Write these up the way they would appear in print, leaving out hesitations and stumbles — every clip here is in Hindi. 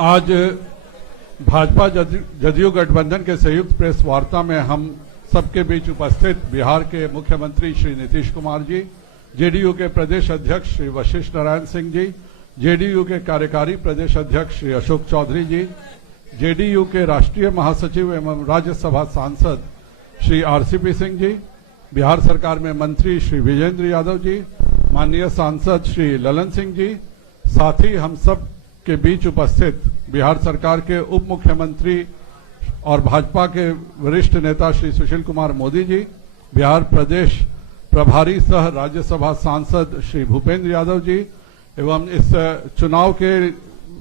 आज भाजपा जदयू गठबंधन के संयुक्त प्रेस वार्ता में हम सबके बीच उपस्थित बिहार के मुख्यमंत्री श्री नीतीश कुमार जी, जेडीयू के प्रदेश अध्यक्ष श्री वशिष्ठ नारायण सिंह जी, जेडीयू के कार्यकारी प्रदेश अध्यक्ष श्री अशोक चौधरी जी, जेडीयू के राष्ट्रीय महासचिव एवं राज्यसभा सांसद श्री आरसीपी सिंह जी, बिहार सरकार में मंत्री श्री विजेंद्र यादव जी, माननीय सांसद श्री ललन सिंह जी, साथ ही हम सब के बीच उपस्थित बिहार सरकार के उप मुख्यमंत्री और भाजपा के वरिष्ठ नेता श्री सुशील कुमार मोदी जी, बिहार प्रदेश प्रभारी सह राज्यसभा सांसद श्री भूपेंद्र यादव जी एवं इस चुनाव के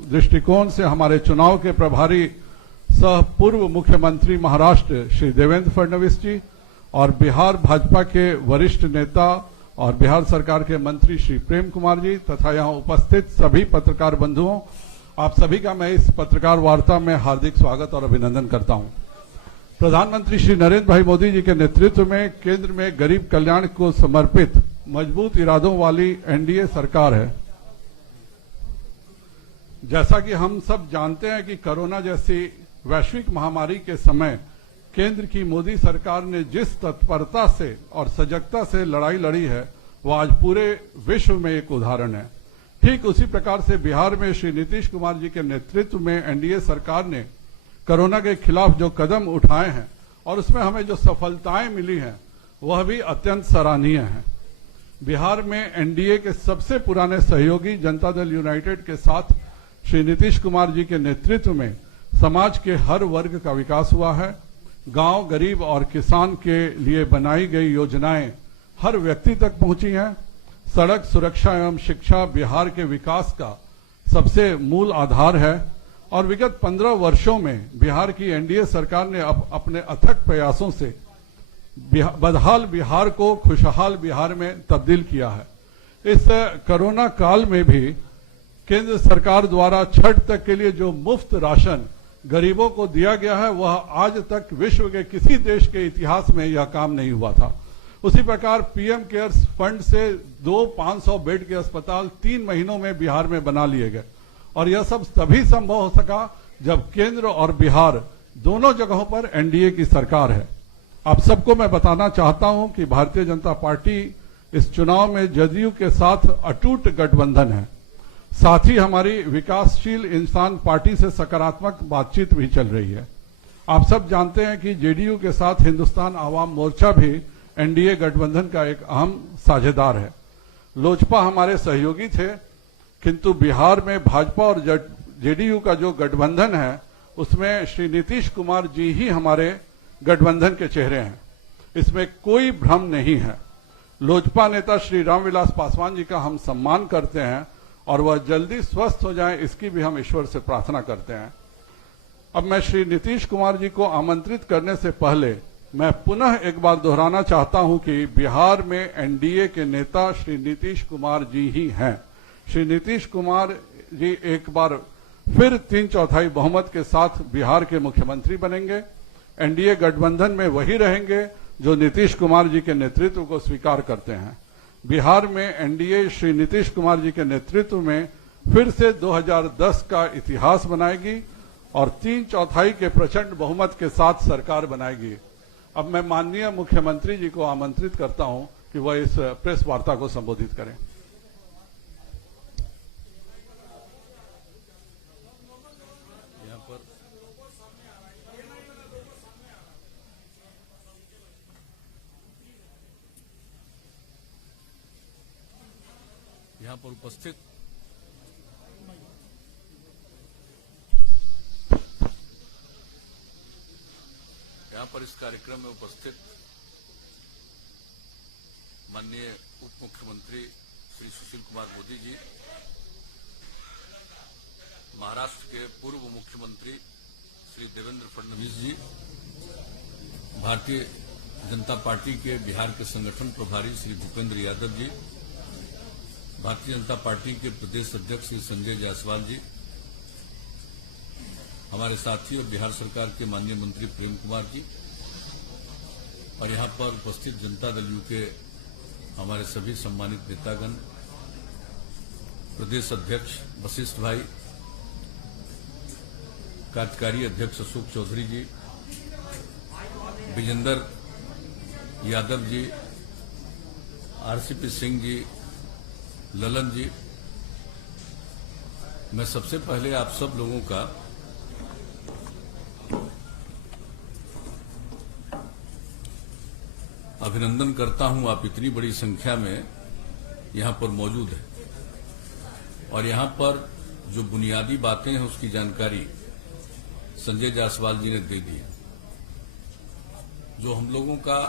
दृष्टिकोण से हमारे चुनाव के प्रभारी सह पूर्व मुख्यमंत्री महाराष्ट्र श्री देवेंद्र फडणवीस जी और बिहार भाजपा के वरिष्ठ नेता और बिहार सरकार के मंत्री श्री प्रेम कुमार जी तथा यहां उपस्थित सभी पत्रकार बंधुओं, आप सभी का मैं इस पत्रकार वार्ता में हार्दिक स्वागत और अभिनंदन करता हूं। प्रधानमंत्री श्री नरेंद्र भाई मोदी जी के नेतृत्व में केंद्र में गरीब कल्याण को समर्पित मजबूत इरादों वाली एनडीए सरकार है। जैसा कि हम सब जानते हैं कि कोरोना जैसी वैश्विक महामारी के समय केंद्र की मोदी सरकार ने जिस तत्परता से और सजगता से लड़ाई लड़ी है वो आज पूरे विश्व में एक उदाहरण है। ठीक उसी प्रकार से बिहार में श्री नीतीश कुमार जी के नेतृत्व में एनडीए सरकार ने कोरोना के खिलाफ जो कदम उठाए हैं और उसमें हमें जो सफलताएं मिली हैं वह भी अत्यंत सराहनीय है। बिहार में एनडीए के सबसे पुराने सहयोगी जनता दल यूनाइटेड के साथ श्री नीतीश कुमार जी के नेतृत्व में समाज के हर वर्ग का विकास हुआ है। गांव, गरीब और किसान के लिए बनाई गई योजनाएं हर व्यक्ति तक पहुंची हैं। सड़क सुरक्षा एवं शिक्षा बिहार के विकास का सबसे मूल आधार है और विगत 15 वर्षों में बिहार की एनडीए सरकार ने अपने अथक प्रयासों से बदहाल बिहार को खुशहाल बिहार में तब्दील किया है। इस कोरोना काल में भी केंद्र सरकार द्वारा छठ तक के लिए जो मुफ्त राशन गरीबों को दिया गया है वह आज तक विश्व के किसी देश के इतिहास में यह काम नहीं हुआ था। उसी प्रकार पीएम केयर्स फंड से 500 बेड के अस्पताल 3 महीनों में बिहार में बना लिए गए और यह सब तभी संभव हो सका जब केंद्र और बिहार दोनों जगहों पर एनडीए की सरकार है। आप सबको मैं बताना चाहता हूं कि भारतीय जनता पार्टी इस चुनाव में जदयू के साथ अटूट गठबंधन है। साथ ही हमारी विकासशील इंसान पार्टी से सकारात्मक बातचीत भी चल रही है। आप सब जानते हैं कि जेडीयू के साथ हिंदुस्तान आवाम मोर्चा भी एनडीए गठबंधन का एक अहम साझेदार है। लोजपा हमारे सहयोगी थे, किंतु बिहार में भाजपा और जेडीयू का जो गठबंधन है उसमें श्री नीतीश कुमार जी ही हमारे गठबंधन के चेहरे हैं, इसमें कोई भ्रम नहीं है। लोजपा नेता श्री रामविलास पासवान जी का हम सम्मान करते हैं और वह जल्दी स्वस्थ हो जाएं इसकी भी हम ईश्वर से प्रार्थना करते हैं। अब मैं श्री नीतीश कुमार जी को आमंत्रित करने से पहले मैं पुनः एक बार दोहराना चाहता हूं कि बिहार में एनडीए के नेता श्री नीतीश कुमार जी ही हैं। श्री नीतीश कुमार जी एक बार फिर 3/4 बहुमत के साथ बिहार के मुख्यमंत्री बनेंगे। एनडीए गठबंधन में वही रहेंगे जो नीतीश कुमार जी के नेतृत्व को स्वीकार करते हैं। बिहार में एनडीए श्री नीतीश कुमार जी के नेतृत्व में फिर से 2010 का इतिहास बनाएगी और 3/4 के प्रचंड बहुमत के साथ सरकार बनाएगी। अब मैं माननीय मुख्यमंत्री जी को आमंत्रित करता हूं कि वह इस प्रेस वार्ता को संबोधित करें। यहाँ पर उपस्थित इस कार्यक्रम में उपस्थित माननीय उप मुख्यमंत्री श्री सुशील कुमार मोदी जी, महाराष्ट्र के पूर्व मुख्यमंत्री श्री देवेंद्र फडणवीस जी, भारतीय जनता पार्टी के बिहार के संगठन प्रभारी श्री भूपेंद्र यादव जी, भारतीय जनता पार्टी के प्रदेश अध्यक्ष श्री संजय जायसवाल जी, हमारे साथी और बिहार सरकार के माननीय मंत्री प्रेम कुमार जी और यहाँ पर उपस्थित जनता दल यू के हमारे सभी सम्मानित नेतागण, प्रदेश अध्यक्ष वशिष्ठ भाई, कार्यकारी अध्यक्ष अशोक चौधरी जी, विजेंद्र यादव जी, आरसीपी सिंह जी, ललन जी, मैं सबसे पहले आप सब लोगों का अभिनंदन करता हूं। आप इतनी बड़ी संख्या में यहां पर मौजूद हैं और यहां पर जो बुनियादी बातें हैं उसकी जानकारी संजय जायसवाल जी ने दे दी है। जो हम लोगों का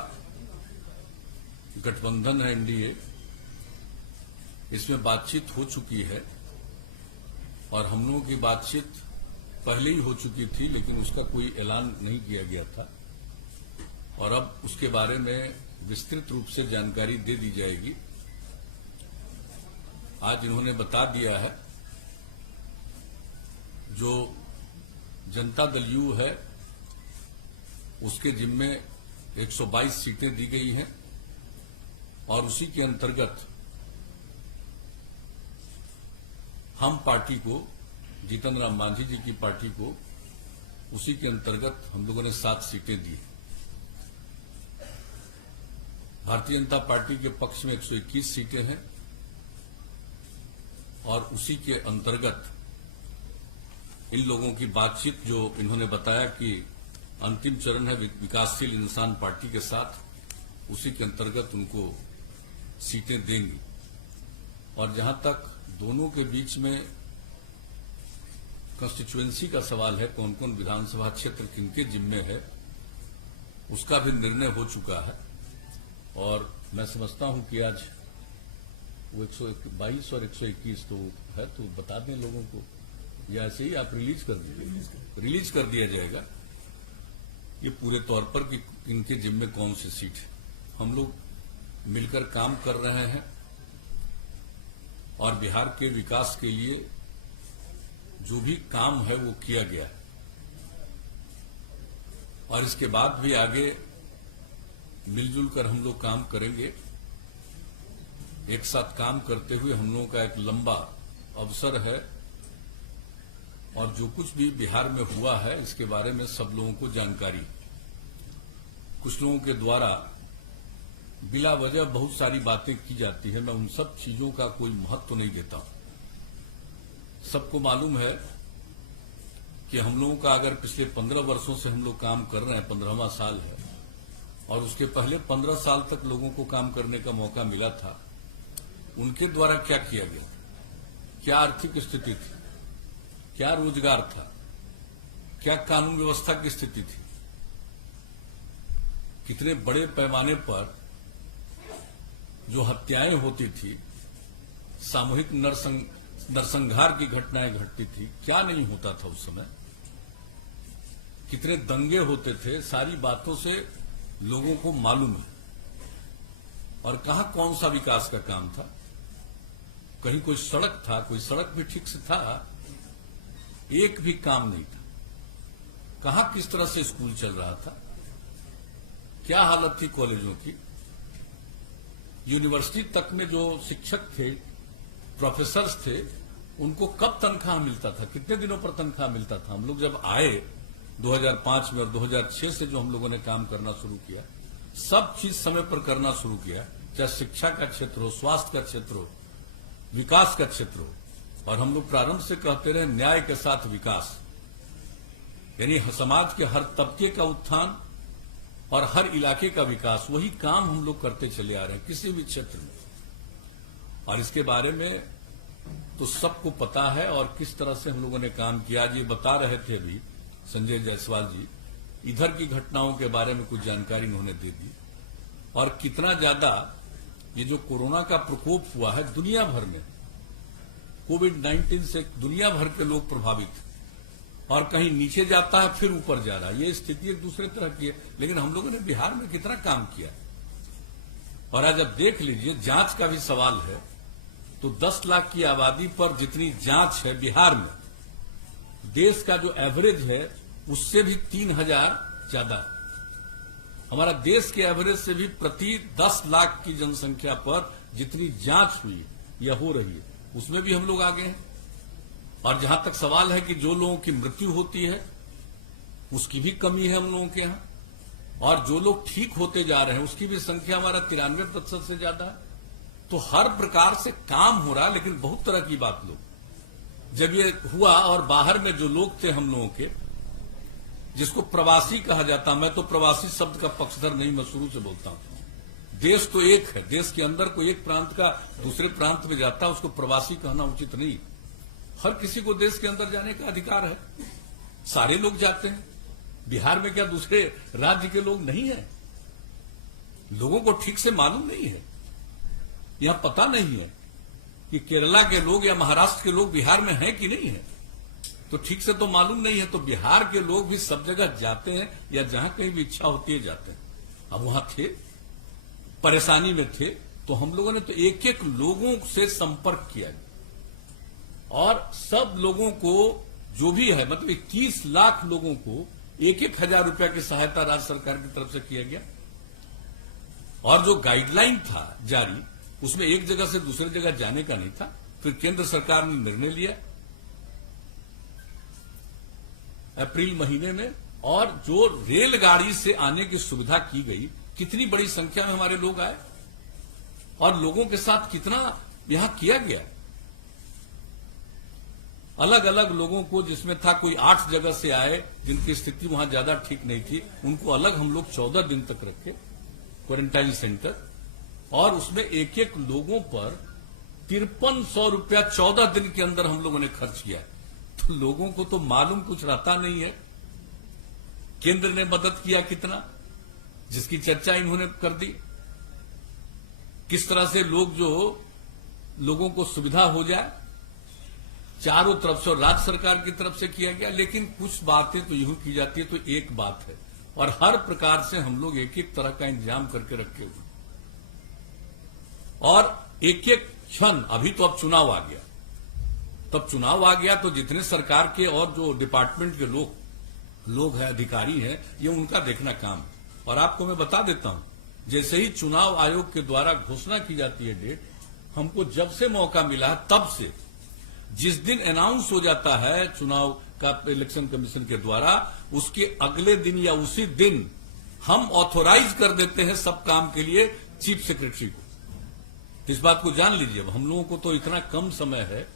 गठबंधन है एनडीए, इसमें बातचीत हो चुकी है और हम लोगों की बातचीत पहले ही हो चुकी थी, लेकिन उसका कोई ऐलान नहीं किया गया था और अब उसके बारे में विस्तृत रूप से जानकारी दे दी जाएगी। आज इन्होंने बता दिया है, जो जनता दल यू है उसके जिम्मे 122 सीटें दी गई हैं और उसी के अंतर्गत हम पार्टी को, जीतन राम मांझी जी की पार्टी को, उसी के अंतर्गत हम लोगों ने 7 सीटें दी। भारतीय जनता पार्टी के पक्ष में 121 सीटें हैं और उसी के अंतर्गत इन लोगों की बातचीत, जो इन्होंने बताया कि अंतिम चरण है विकासशील इंसान पार्टी के साथ, उसी के अंतर्गत उनको सीटें देंगी। और जहां तक दोनों के बीच में कंस्टिट्यूएंसी का सवाल है, कौन कौन विधानसभा क्षेत्र किनके जिम्मे है, उसका भी निर्णय हो चुका है और मैं समझता हूं कि आज वो 122 और 121 तो है, तो बता दें लोगों को, या ऐसे ही आप रिलीज कर दिया जाएगा ये पूरे तौर पर कि इनके जिम्मे कौन सी सीट है। हम लोग मिलकर काम कर रहे हैं और बिहार के विकास के लिए जो भी काम है वो किया गया है और इसके बाद भी आगे मिलजुल कर हम लोग काम करेंगे। एक साथ काम करते हुए हम लोगों का एक लंबा अवसर है और जो कुछ भी बिहार में हुआ है इसके बारे में सब लोगों को जानकारी। कुछ लोगों के द्वारा बिला वजह बहुत सारी बातें की जाती है, मैं उन सब चीजों का कोई महत्व नहीं देता हूं। सबको मालूम है कि हम लोगों का अगर पिछले 15 वर्षों से हम लोग काम कर रहे हैं, 15वां साल है और उसके पहले 15 साल तक लोगों को काम करने का मौका मिला था, उनके द्वारा क्या किया गया, क्या आर्थिक स्थिति थी, क्या रोजगार था, क्या कानून व्यवस्था की स्थिति थी, कितने बड़े पैमाने पर जो हत्याएं होती थी, सामूहिक नरसंहार की घटनाएं घटती थी, क्या नहीं होता था उस समय, कितने दंगे होते थे, सारी बातों से लोगों को मालूम है। और कहां कौन सा विकास का काम था, कहीं कोई सड़क था, कोई सड़क भी ठीक से था, एक भी काम नहीं था। कहां किस तरह से स्कूल चल रहा था, क्या हालत थी कॉलेजों की, यूनिवर्सिटी तक में जो शिक्षक थे, प्रोफेसर्स थे, उनको कब तनख्वाह मिलता था, कितने दिनों पर तनख्वाह मिलता था। हम लोग जब आए 2005 में और 2006 से जो हम लोगों ने काम करना शुरू किया, सब चीज समय पर करना शुरू किया, चाहे शिक्षा का क्षेत्र हो, स्वास्थ्य का क्षेत्र हो, विकास का क्षेत्र हो। और हम लोग प्रारंभ से कहते रहे न्याय के साथ विकास, यानी समाज के हर तबके का उत्थान और हर इलाके का विकास, वही काम हम लोग करते चले आ रहे हैं किसी भी क्षेत्र में। और इसके बारे में तो सबको पता है और किस तरह से हम लोगों ने काम किया। आज ये बता रहे थे अभी संजय जायसवाल जी, इधर की घटनाओं के बारे में कुछ जानकारी उन्होंने दे दी और कितना ज्यादा ये जो कोरोना का प्रकोप हुआ है दुनिया भर में, कोविड-19 से दुनिया भर के लोग प्रभावित, और कहीं नीचे जाता है फिर ऊपर जा रहा है। ये स्थिति एक दूसरे तरह की है, लेकिन हम लोगों ने बिहार में कितना काम किया। और आज अब देख लीजिए, जांच का भी सवाल है, तो 10 लाख की आबादी पर जितनी जांच है बिहार में, देश का जो एवरेज है उससे भी 3000 ज्यादा। हमारा देश के एवरेज से भी प्रति 10 लाख की जनसंख्या पर जितनी जांच हुई या हो रही है, उसमें भी हम लोग आगे हैं। और जहां तक सवाल है कि जो लोगों की मृत्यु होती है उसकी भी कमी है हम लोगों के यहां, और जो लोग ठीक होते जा रहे हैं उसकी भी संख्या हमारा 93% से ज्यादा है। तो हर प्रकार से काम हो रहा, लेकिन बहुत तरह की बात लोग जब ये हुआ और बाहर में जो लोग थे हम लोगों के, जिसको प्रवासी कहा जाता, मैं तो प्रवासी शब्द का पक्षधर नहीं, मैं शुरू से बोलता हूं। देश तो एक है, देश के अंदर कोई एक प्रांत का दूसरे प्रांत में जाता है उसको प्रवासी कहना उचित नहीं। हर किसी को देश के अंदर जाने का अधिकार है, सारे लोग जाते हैं। बिहार में क्या दूसरे राज्य के लोग नहीं है? लोगों को ठीक से मालूम नहीं है, यहां पता नहीं है कि केरला के लोग या महाराष्ट्र के लोग बिहार में हैं कि नहीं है, तो ठीक से तो मालूम नहीं है। तो बिहार के लोग भी सब जगह जाते हैं, या जहां कहीं भी इच्छा होती है जाते हैं। अब वहां थे, परेशानी में थे, तो हम लोगों ने तो एक एक लोगों से संपर्क किया और सब लोगों को जो भी है, मतलब 21 लाख लोगों को 1,000 रुपया की सहायता राज्य सरकार की तरफ से किया गया। और जो गाइडलाइन था जारी, उसमें एक जगह से दूसरी जगह जाने का नहीं था। फिर केंद्र सरकार ने निर्णय लिया अप्रैल महीने में, और जो रेलगाड़ी से आने की सुविधा की गई, कितनी बड़ी संख्या में हमारे लोग आए और लोगों के साथ कितना यहां किया गया। अलग अलग लोगों को, जिसमें था कोई 8 जगह से आए जिनकी स्थिति वहां ज्यादा ठीक नहीं थी, उनको अलग हम लोग 14 दिन तक रखे क्वारंटाइन सेंटर, और उसमें एक एक लोगों पर 5300 रुपया 14 दिन के अंदर हम लोगों ने खर्च किया। तो लोगों को तो मालूम कुछ रहता नहीं है केंद्र ने मदद किया कितना, जिसकी चर्चा इन्होंने कर दी। किस तरह से लोगों को सुविधा हो जाए, चारों तरफ से और राज्य सरकार की तरफ से किया गया। लेकिन कुछ बातें तो यूं की जाती है तो एक बात है, और हर प्रकार से हम लोग एक एक तरह का इंतजाम करके रखे हुए, और एक एक क्षण, अभी तो अब चुनाव आ गया, तब चुनाव आ गया तो जितने सरकार के और जो डिपार्टमेंट के लोग हैं, अधिकारी हैं, ये उनका देखना काम है। और आपको मैं बता देता हूं, जैसे ही चुनाव आयोग के द्वारा घोषणा की जाती है डेट, हमको जब से मौका मिला तब से, जिस दिन अनाउंस हो जाता है चुनाव का इलेक्शन कमीशन के द्वारा, उसके अगले दिन या उसी दिन हम ऑथोराइज कर देते हैं सब काम के लिए चीफ सेक्रेटरी को। इस बात को जान लीजिए, अब हम लोगों को तो इतना कम समय है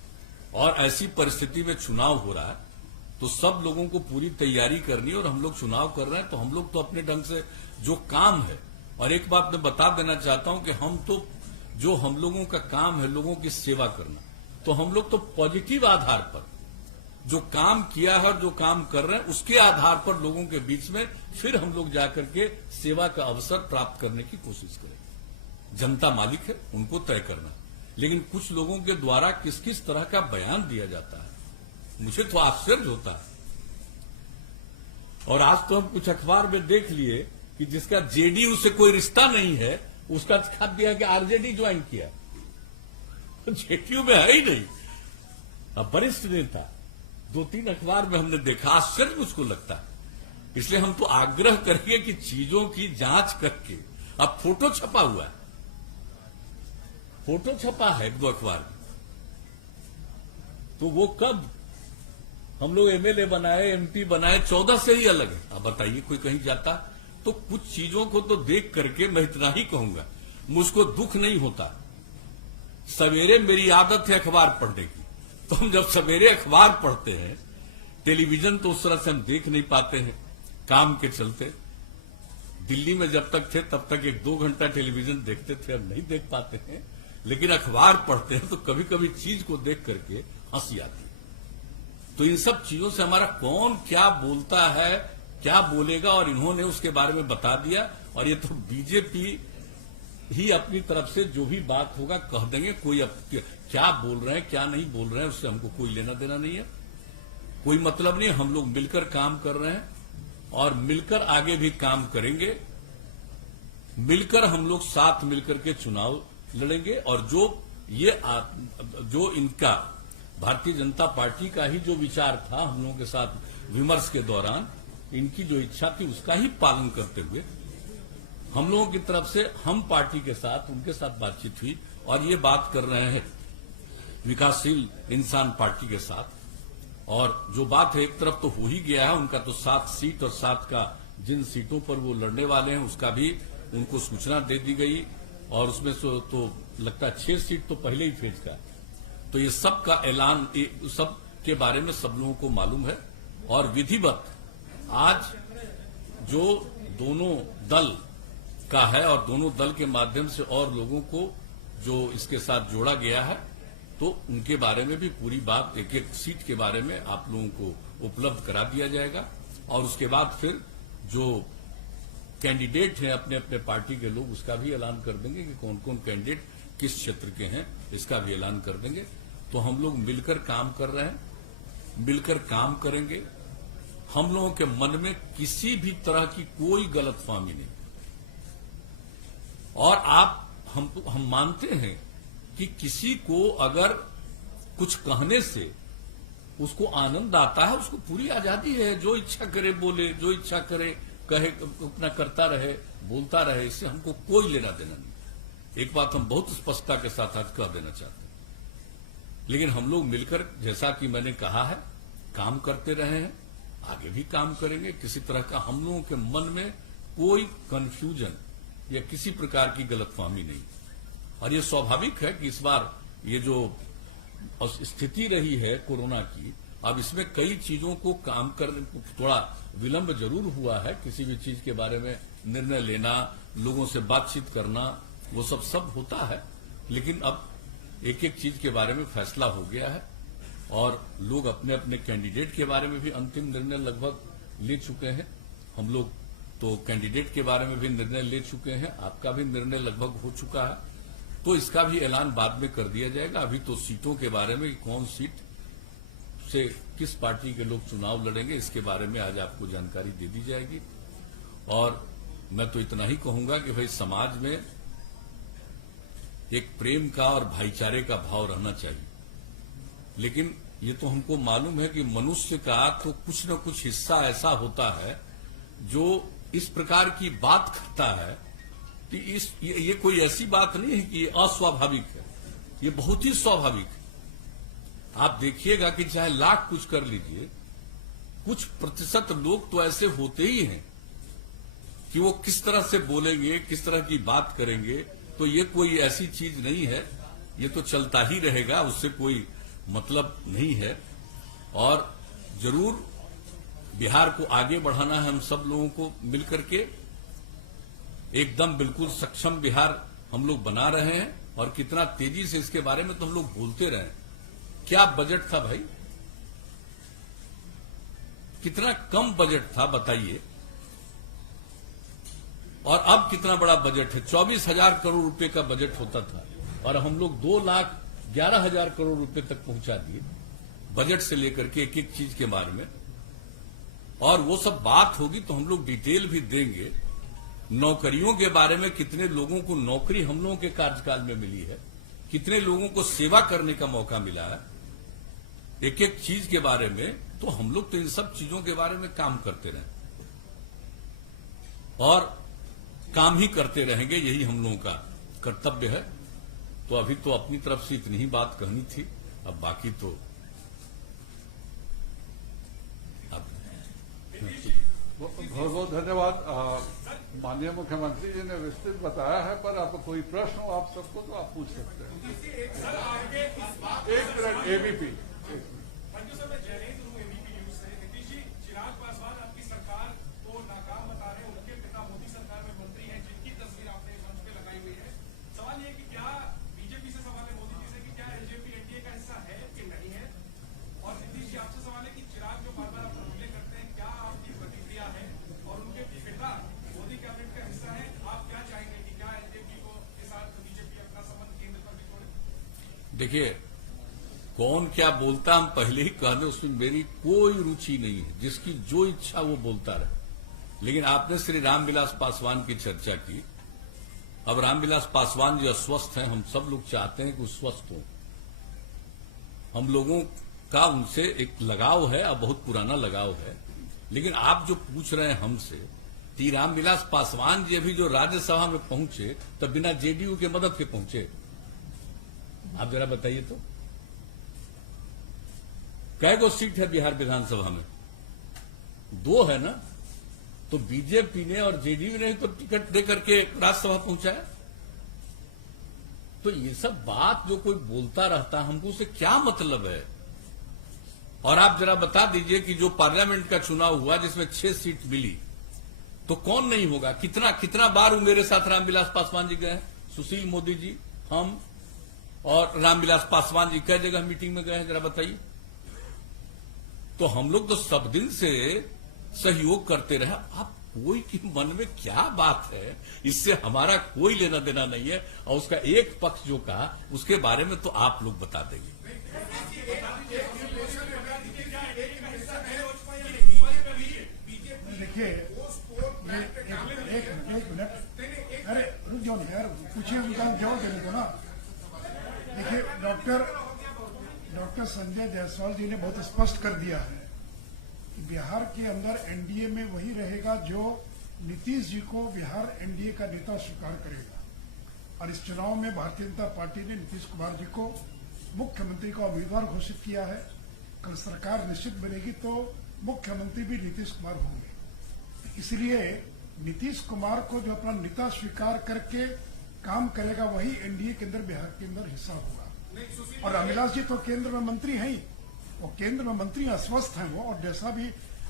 और ऐसी परिस्थिति में चुनाव हो रहा है, तो सब लोगों को पूरी तैयारी करनी है। और हम लोग चुनाव कर रहे हैं तो हम लोग तो अपने ढंग से जो काम है, और एक बात मैं बता देना चाहता हूं कि हम तो, जो हम लोगों का काम है लोगों की सेवा करना, तो हम लोग तो पॉजिटिव आधार पर जो काम किया है और जो काम कर रहे हैं उसके आधार पर लोगों के बीच में फिर हम लोग जाकर के सेवा का अवसर प्राप्त करने की कोशिश करें। जनता मालिक है, उनको तय करना। लेकिन कुछ लोगों के द्वारा किस किस तरह का बयान दिया जाता है, मुझे तो आश्चर्य होता है। और आज तो हम कुछ अखबार में देख लिए कि जिसका जेडीयू से कोई रिश्ता नहीं है, उसका छाप दिया कि आरजेडी ज्वाइन किया। जेडीयू में है ही नहीं। अब वरिष्ठ नेता 2-3 अखबार में हमने देखा, आश्चर्य मुझको लगता है। इसलिए हम तो आग्रह करेंगे कि चीजों की जांच करके, अब फोटो छपा हुआ है, फोटो छपा है 1-2 अखबार में, तो वो कब हम लोग एमएलए बनाए, एमपी बनाए, 14 से ही अलग है। अब बताइए, कोई कहीं जाता तो कुछ चीजों को तो देख करके मैं इतना ही कहूंगा, मुझको दुख नहीं होता। सवेरे मेरी आदत है अखबार पढ़ने की, तो हम जब सवेरे अखबार पढ़ते हैं, टेलीविजन तो उस तरह से हम देख नहीं पाते हैं काम के चलते। दिल्ली में जब तक थे तब तक 1-2 घंटा टेलीविजन देखते थे, अब नहीं देख पाते हैं। लेकिन अखबार पढ़ते हैं तो कभी कभी चीज को देख करके हंसी आती है। तो इन सब चीजों से हमारा कौन क्या बोलता है, क्या बोलेगा, और इन्होंने उसके बारे में बता दिया। और ये तो बीजेपी ही अपनी तरफ से जो भी बात होगा कह देंगे। कोई अब क्या बोल रहे हैं क्या नहीं बोल रहे हैं उससे हमको कोई लेना देना नहीं है, कोई मतलब नहीं। हम लोग मिलकर काम कर रहे हैं और मिलकर आगे भी काम करेंगे। मिलकर हम लोग साथ मिलकर के चुनाव लड़ेंगे। और जो इनका भारतीय जनता पार्टी का ही जो विचार था हम लोगों के साथ विमर्श के दौरान, इनकी जो इच्छा थी उसका ही पालन करते हुए हम लोगों की तरफ से हम पार्टी के साथ उनके साथ बातचीत हुई और ये बात कर रहे हैं विकासशील इंसान पार्टी के साथ और जो बात है एक तरफ तो हो ही गया है, उनका तो 7 सीट और 7 का जिन सीटों पर वो लड़ने वाले हैं उसका भी उनको सूचना दे दी गई, और उसमें से तो लगता है 6 सीट तो पहले ही फेंच का। तो ये सब का ऐलान सब के बारे में सब लोगों को मालूम है, और विधिवत आज जो दोनों दल का है और दोनों दल के माध्यम से और लोगों को जो इसके साथ जोड़ा गया है, तो उनके बारे में भी पूरी बात एक एक सीट के बारे में आप लोगों को उपलब्ध करा दिया जाएगा। और उसके बाद फिर जो कैंडिडेट हैं अपने अपने पार्टी के लोग, उसका भी ऐलान कर देंगे कि कौन कौन कैंडिडेट किस क्षेत्र के हैं, इसका भी ऐलान कर देंगे। तो हम लोग मिलकर काम कर रहे हैं, मिलकर काम करेंगे। हम लोगों के मन में किसी भी तरह की कोई गलतफहमी नहीं, और हम मानते हैं कि किसी को अगर कुछ कहने से उसको आनंद आता है, उसको पूरी आजादी है, जो इच्छा करे बोले, जो इच्छा करे कहे, अपना करता रहे, बोलता रहे, इससे हमको कोई लेना देना नहीं। एक बात हम बहुत स्पष्टता के साथ आज कह देना चाहते हैं, लेकिन हम लोग मिलकर, जैसा कि मैंने कहा है, काम करते रहे हैं, आगे भी काम करेंगे। किसी तरह का हम लोगों के मन में कोई कंफ्यूजन या किसी प्रकार की गलतफहमी नहीं। और ये स्वाभाविक है कि इस बार ये जो स्थिति रही है कोरोना की, अब इसमें कई चीजों को काम करने थोड़ा विलंब जरूर हुआ है। किसी भी चीज के बारे में निर्णय लेना, लोगों से बातचीत करना, वो सब होता है, लेकिन अब एक एक चीज के बारे में फैसला हो गया है, और लोग अपने अपने कैंडिडेट के बारे में भी अंतिम निर्णय लगभग ले चुके हैं। हम लोग तो कैंडिडेट के बारे में भी निर्णय ले चुके हैं, आपका भी निर्णय लगभग हो चुका है, तो इसका भी ऐलान बाद में कर दिया जाएगा। अभी तो सीटों के बारे में, कौन सीट से किस पार्टी के लोग चुनाव लड़ेंगे, इसके बारे में आज आपको जानकारी दे दी जाएगी। और मैं तो इतना ही कहूंगा कि भाई समाज में एक प्रेम का और भाईचारे का भाव रहना चाहिए, लेकिन ये तो हमको मालूम है कि मनुष्य का तो कुछ न कुछ हिस्सा ऐसा होता है जो इस प्रकार की बात करता है कि ये कोई ऐसी बात नहीं है कि ये अस्वाभाविक है, ये बहुत ही स्वाभाविक है। आप देखिएगा कि चाहे लाख कुछ कर लीजिए, कुछ प्रतिशत लोग तो ऐसे होते ही हैं कि वो किस तरह से बोलेंगे, किस तरह की बात करेंगे, तो ये कोई ऐसी चीज नहीं है, ये तो चलता ही रहेगा, उससे कोई मतलब नहीं है। और जरूर बिहार को आगे बढ़ाना है हम सब लोगों को मिलकर के, एकदम बिल्कुल सक्षम बिहार हम लोग बना रहे हैं। और कितना तेजी से इसके बारे में तो हम लोग बोलते रहे। क्या बजट था भाई, कितना कम बजट था बताइए, और अब कितना बड़ा बजट है। 24,000 करोड़ रुपए का बजट होता था, और हम लोग 2,11,000 करोड़ रुपए तक पहुंचा दिए बजट से लेकर के एक एक चीज के बारे में। और वो सब बात होगी तो हम लोग डिटेल भी देंगे। नौकरियों के बारे में, कितने लोगों को नौकरी हम लोगों के कार्यकाल में मिली है, कितने लोगों को सेवा करने का मौका मिला है, एक एक चीज के बारे में। तो हम लोग तो इन सब चीजों के बारे में काम करते रहे और काम ही करते रहेंगे, यही हम लोगों का कर्तव्य है। तो अभी तो अपनी तरफ से इतनी ही बात कहनी थी, अब बाकी तो बहुत बहुत धन्यवाद। माननीय मुख्यमंत्री जी ने विस्तृत बताया है, पर अब कोई प्रश्न हो आप सबको तो आप पूछ सकते हैं। एक मिनट, एबीपी। चिराग पासवान आपकी सरकार को नाकाम बता रहे हैं, उनके पिता मोदी सरकार में मंत्री हैं, जिनकी तस्वीर आपने मंच पे लगाई हुई है। सवाल ये कि क्या बीजेपी से सवाल है, मोदी जी से, कि क्या एलजेपी एनडीए का हिस्सा है कि नहीं है? और नीतीश जी आपसे सवाल है कि चिराग जो बार बार आप उल्लेख करते हैं, क्या आपकी प्रतिक्रिया है? और उनके पिता मोदी कैबिनेट का हिस्सा है, आप क्या चाहेंगे कि क्या एलजेपी को के साथ बीजेपी अपना संबंध केंद्र पर भी छोड़े? देखिए, कौन क्या बोलता हम पहले ही कह दें, उसमें मेरी कोई रुचि नहीं है, जिसकी जो इच्छा वो बोलता रहे। लेकिन आपने श्री रामविलास पासवान की चर्चा की। अब रामविलास पासवान जो अस्वस्थ हैं, हम सब लोग चाहते हैं कि वो स्वस्थ हो। हम लोगों का उनसे एक लगाव है, अब बहुत पुराना लगाव है। लेकिन आप जो पूछ रहे हैं हमसे, कि रामविलास पासवान जी अभी जो राज्यसभा में पहुंचे, तब बिना जेडीयू के मदद के पहुंचे, आप जरा बताइए तो। कै गो सीट है बिहार विधानसभा में? 2 है ना। तो बीजेपी ने और जेडीयू ने तो टिकट दे करके राज्यसभा पहुंचाया। तो ये सब बात जो कोई बोलता रहता, हमको उससे क्या मतलब है? और आप जरा बता दीजिए कि जो पार्लियामेंट का चुनाव हुआ जिसमें 6 सीट मिली, तो कौन नहीं होगा? कितना कितना बार वो मेरे साथ रामविलास पासवान जी गए हैं, सुशील मोदी जी, हम और रामविलास पासवान जी कई जगह मीटिंग में गए हैं, जरा बताइए। तो हम लोग तो सब दिन से सहयोग करते रहे। आप कोई के मन में क्या बात है, इससे हमारा कोई लेना देना नहीं है। और उसका एक पक्ष जो कहा उसके बारे में तो आप लोग बता देंगे। देखिए एक मिनट, अरे रुक जाओ ना यार, पूछिए, उनका जवाब देने दो ना। देखिए डॉक्टर संजय जायसवाल जी ने बहुत स्पष्ट कर दिया है कि बिहार के अंदर एनडीए में वही रहेगा जो नीतीश जी को बिहार एनडीए का नेता स्वीकार करेगा। और इस चुनाव में भारतीय जनता पार्टी ने नीतीश कुमार जी को मुख्यमंत्री का उम्मीदवार घोषित किया है। कल सरकार निश्चित बनेगी तो मुख्यमंत्री भी नीतीश कुमार होंगे। इसलिए नीतीश कुमार को जो अपना नेता स्वीकार करके काम करेगा वही एनडीए के अंदर बिहार के अंदर हिस्सा होगा। और रामविलास जी तो केंद्र में मंत्री हैं ही, वो केंद्र में मंत्री अस्वस्थ हैं वो। और जैसा भी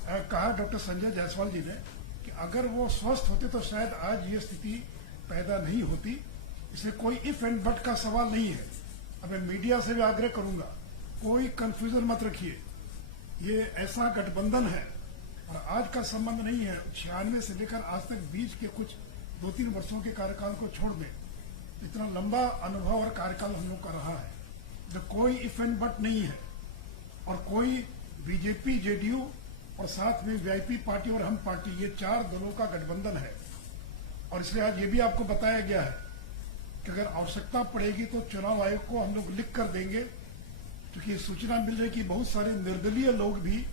कहा डॉक्टर संजय जायसवाल जी ने कि अगर वो स्वस्थ होते तो शायद आज ये स्थिति पैदा नहीं होती। इसलिए कोई इफ एंड बट का सवाल नहीं है। अब मैं मीडिया से भी आग्रह करूंगा, कोई कंफ्यूजन मत रखिए। ये ऐसा गठबंधन है और आज का संबंध नहीं है। 96 से लेकर आज तक बीच के कुछ 2-3 वर्षों के कार्यकाल को छोड़ दें, इतना लंबा अनुभव और कार्यकाल हम लोग का रहा है जो कोई इफ एंड बट नहीं है। और कोई बीजेपी, जेडीयू और साथ में वीआईपी पार्टी और हम पार्टी, ये 4 दलों का गठबंधन है। और इसलिए आज ये भी आपको बताया गया है कि अगर आवश्यकता पड़ेगी तो चुनाव आयोग को हम लोग लिख कर देंगे, क्योंकि सूचना मिल रही है कि बहुत सारे निर्दलीय लोग भी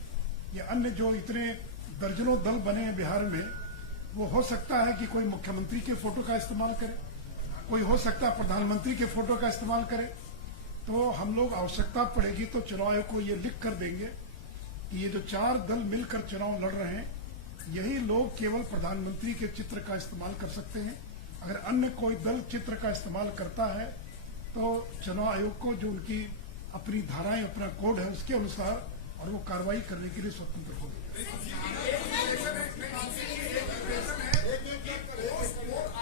या अन्य जो इतने दर्जनों दल बने हैं बिहार में, वो हो सकता है कि कोई मुख्यमंत्री के फोटो का इस्तेमाल करे, कोई हो सकता है प्रधानमंत्री के फोटो का इस्तेमाल करे। तो हम लोग आवश्यकता पड़ेगी तो चुनाव आयोग को ये लिख कर देंगे कि ये जो 4 दल मिलकर चुनाव लड़ रहे हैं, यही लोग केवल प्रधानमंत्री के चित्र का इस्तेमाल कर सकते हैं। अगर अन्य कोई दल चित्र का इस्तेमाल करता है तो चुनाव आयोग को जो उनकी अपनी धाराएं, अपना कोड है, उसके अनुसार और वो कार्रवाई करने के लिए स्वतंत्र होगी।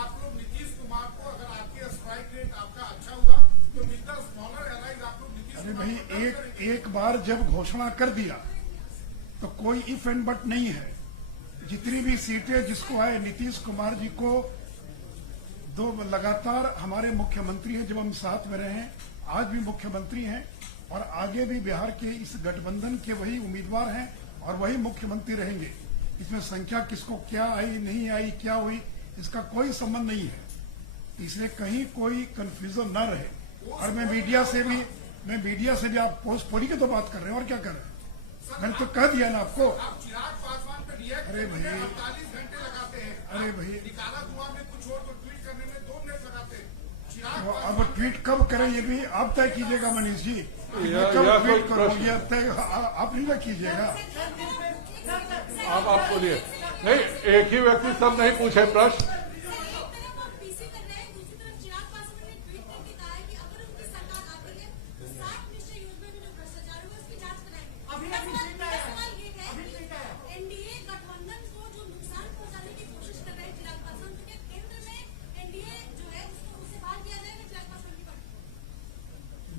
आप लोग नीतीश कुमार को, अगर आपके स्ट्राइक रेट आपका अच्छा हुआ तो स्मॉलर एलाइज आप लोग नीतीश अरे भाई, एक बार जब घोषणा कर दिया तो कोई इफ एंड बट नहीं है। जितनी भी सीटें जिसको आए, नीतीश कुमार जी को 2 लगातार हमारे मुख्यमंत्री हैं, जब हम साथ में रहे हैं, आज भी मुख्यमंत्री हैं और आगे भी बिहार के इस गठबंधन के वही उम्मीदवार हैं और वही मुख्यमंत्री रहेंगे। इसमें संख्या किसको क्या आई, नहीं आई, क्या हुई, इसका कोई संबंध नहीं है। इसलिए कहीं कोई कंफ्यूजन न रहे। और मैं मीडिया से भी आप पोस्टपोनी की तो बात कर रहे हैं और क्या कर रहे हैं? मैंने तो कह दिया ना आपको। चिराग पासवान पर रिएक्ट अरे भाई, 48 घंटे लगाते हैं। अरे भाई, निकाला धुआं में कुछ और तो ट्वीट करने में 2 मिनट लगाते हैं। तो अब ट्वीट कब करें ये भी आप तय कीजिएगा मनीष जी। कब ट्वीट करो ये तय आप नहीं ना कीजिएगा। आप बोलिए। नहीं, एक ही व्यक्ति सब नहीं पूछे प्रश्न।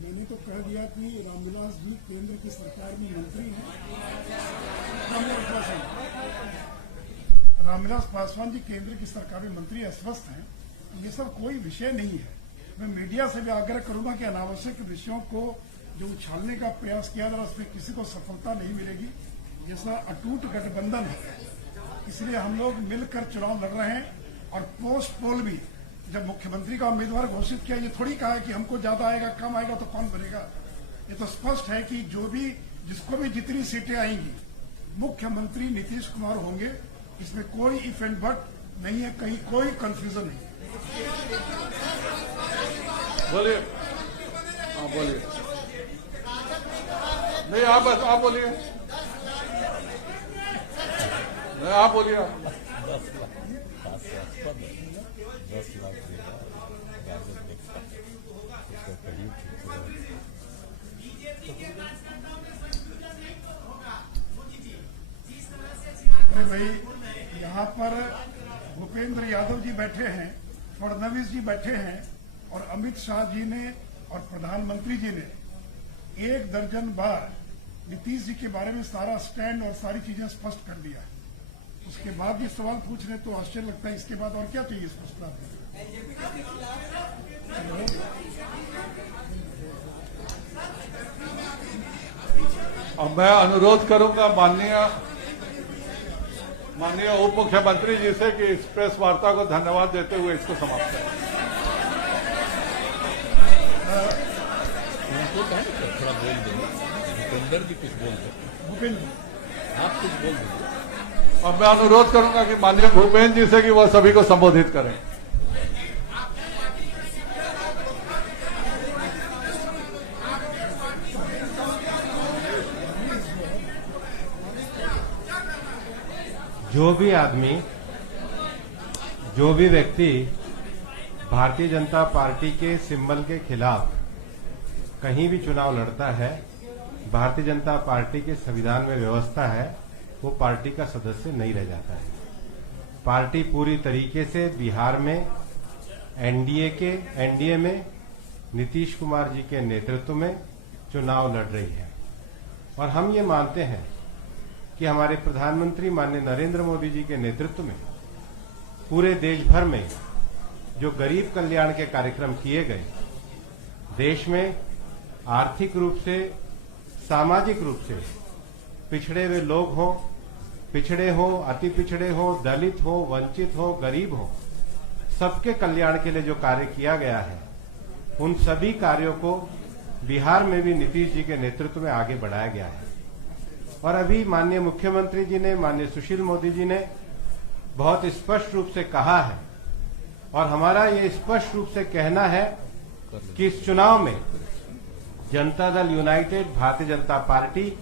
मैंने तो कह दिया कि रामविलास जी केंद्र की सरकार में मंत्री हैं। रामविलास पासवान जी केंद्र की सरकार में मंत्री अस्वस्थ हैं। ये सब कोई विषय नहीं है। मैं मीडिया से भी आग्रह करूंगा कि अनावश्यक विषयों को जो उछालने का प्रयास किया जा रहा है उसमें किसी को सफलता नहीं मिलेगी। जैसा अटूट गठबंधन है, इसलिए हम लोग मिलकर चुनाव लड़ रहे हैं। और पोस्ट पोल भी जब मुख्यमंत्री का उम्मीदवार घोषित किया, ये थोड़ी कहा है कि हमको ज्यादा आएगा, कम आएगा तो कौन बनेगा। ये तो स्पष्ट है कि जो भी, जिसको भी जितनी सीटें आएंगी, मुख्यमंत्री नीतीश कुमार होंगे। इसमें कोई इफ एंड बट नहीं है, कहीं कोई कंफ्यूजन नहीं। बोलिए, बोलिए। नहीं, आप बोलिए, आप बोलिए। 10 लाख देगा राजद नेता, उसका करीब अरे भाई, यहाँ पर भूपेंद्र यादव जी बैठे हैं, फडणवीस जी बैठे हैं, और अमित शाह जी ने और प्रधानमंत्री जी ने 1 दर्जन बार नीतीश जी के बारे में सारा स्टैंड और सारी चीजें स्पष्ट कर दिया है। उसके बाद भी सवाल पूछ रहे तो आश्चर्य लगता है। इसके बाद और क्या चाहिए स्पष्टता? अब मैं अनुरोध करूंगा माननीय उप मुख्यमंत्री जी से कि इस प्रेस वार्ता को धन्यवाद देते हुए इसको समाप्त करें। उनको कहा ना थोड़ा बोल देंगे, भूपेंद्र जी कुछ बोल दो, भूपेंद्र आप कुछ बोल देंगे। और मैं अनुरोध करूंगा कि माननीय भूपेंद्र जी से कि वह सभी को संबोधित करें। जो भी आदमी, जो भी व्यक्ति भारतीय जनता पार्टी के सिंबल के खिलाफ कहीं भी चुनाव लड़ता है, भारतीय जनता पार्टी के संविधान में व्यवस्था है, वो पार्टी का सदस्य नहीं रह जाता है। पार्टी पूरी तरीके से बिहार में एनडीए में नीतीश कुमार जी के नेतृत्व में चुनाव लड़ रही है। और हम ये मानते हैं कि हमारे प्रधानमंत्री माननीय नरेंद्र मोदी जी के नेतृत्व में पूरे देश भर में जो गरीब कल्याण के कार्यक्रम किए गए, देश में आर्थिक रूप से, सामाजिक रूप से पिछड़े हुए लोग हों, पिछड़े हो, अति पिछड़े हो, दलित हो, वंचित हो, गरीब हो, सबके कल्याण के लिए जो कार्य किया गया है, उन सभी कार्यों को बिहार में भी नीतीश जी के नेतृत्व में आगे बढ़ाया गया है। और अभी माननीय मुख्यमंत्री जी ने, माननीय सुशील मोदी जी ने बहुत स्पष्ट रूप से कहा है, और हमारा ये स्पष्ट रूप से कहना है कि इस चुनाव में जनता दल यूनाइटेड, भारतीय जनता पार्टी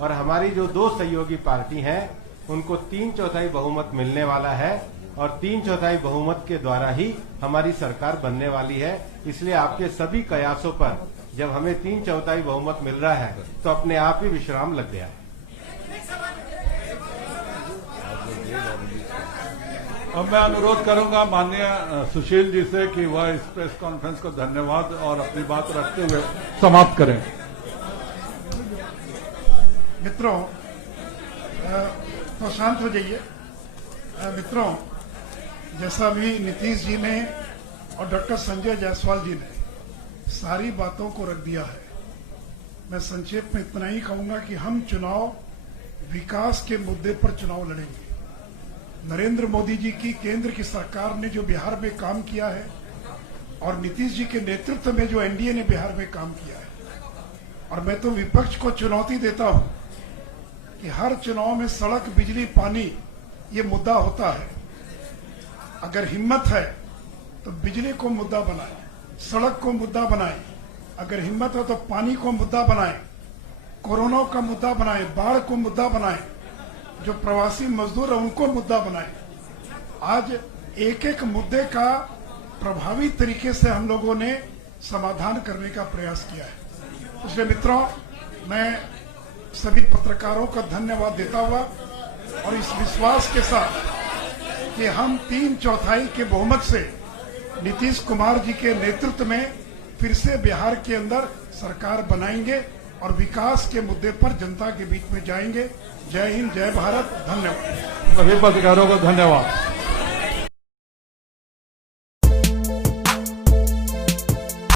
और हमारी जो 2 सहयोगी पार्टी हैं, उनको 3/4 बहुमत मिलने वाला है, और 3/4 बहुमत के द्वारा ही हमारी सरकार बनने वाली है। इसलिए आपके सभी कयासों पर जब हमें 3/4 बहुमत मिल रहा है तो अपने आप ही विश्राम लग गया है। अब मैं अनुरोध करूंगा माननीय सुशील जी से कि वह इस प्रेस कॉन्फ्रेंस को धन्यवाद और अपनी बात रखते हुए समाप्त करें। मित्रों, तो शांत हो जाइए। मित्रों, जैसा भी नीतीश जी ने और डॉक्टर संजय जायसवाल जी ने सारी बातों को रख दिया है, मैं संक्षेप में इतना ही कहूंगा कि हम चुनाव विकास के मुद्दे पर चुनाव लड़ेंगे। नरेंद्र मोदी जी की केंद्र की सरकार ने जो बिहार में काम किया है और नीतीश जी के नेतृत्व में जो एनडीए ने बिहार में काम किया है, और मैं तो विपक्ष को चुनौती देता हूं कि हर चुनाव में सड़क, बिजली, पानी ये मुद्दा होता है। अगर हिम्मत है तो बिजली को मुद्दा बनाए, सड़क को मुद्दा बनाए, अगर हिम्मत है तो पानी को मुद्दा बनाए, कोरोना का मुद्दा बनाए, बाढ़ को मुद्दा बनाए, जो प्रवासी मजदूर है उनको मुद्दा बनाए। आज एक एक मुद्दे का प्रभावी तरीके से हम लोगों ने समाधान करने का प्रयास किया है। इसलिए मित्रों, मैं सभी पत्रकारों का धन्यवाद देता हुआ और इस विश्वास के साथ कि हम 3/4 के बहुमत से नीतीश कुमार जी के नेतृत्व में फिर से बिहार के अंदर सरकार बनाएंगे और विकास के मुद्दे पर जनता के बीच में जाएंगे। जय हिंद, जय भारत, धन्यवाद। सभी पत्रकारों को धन्यवाद।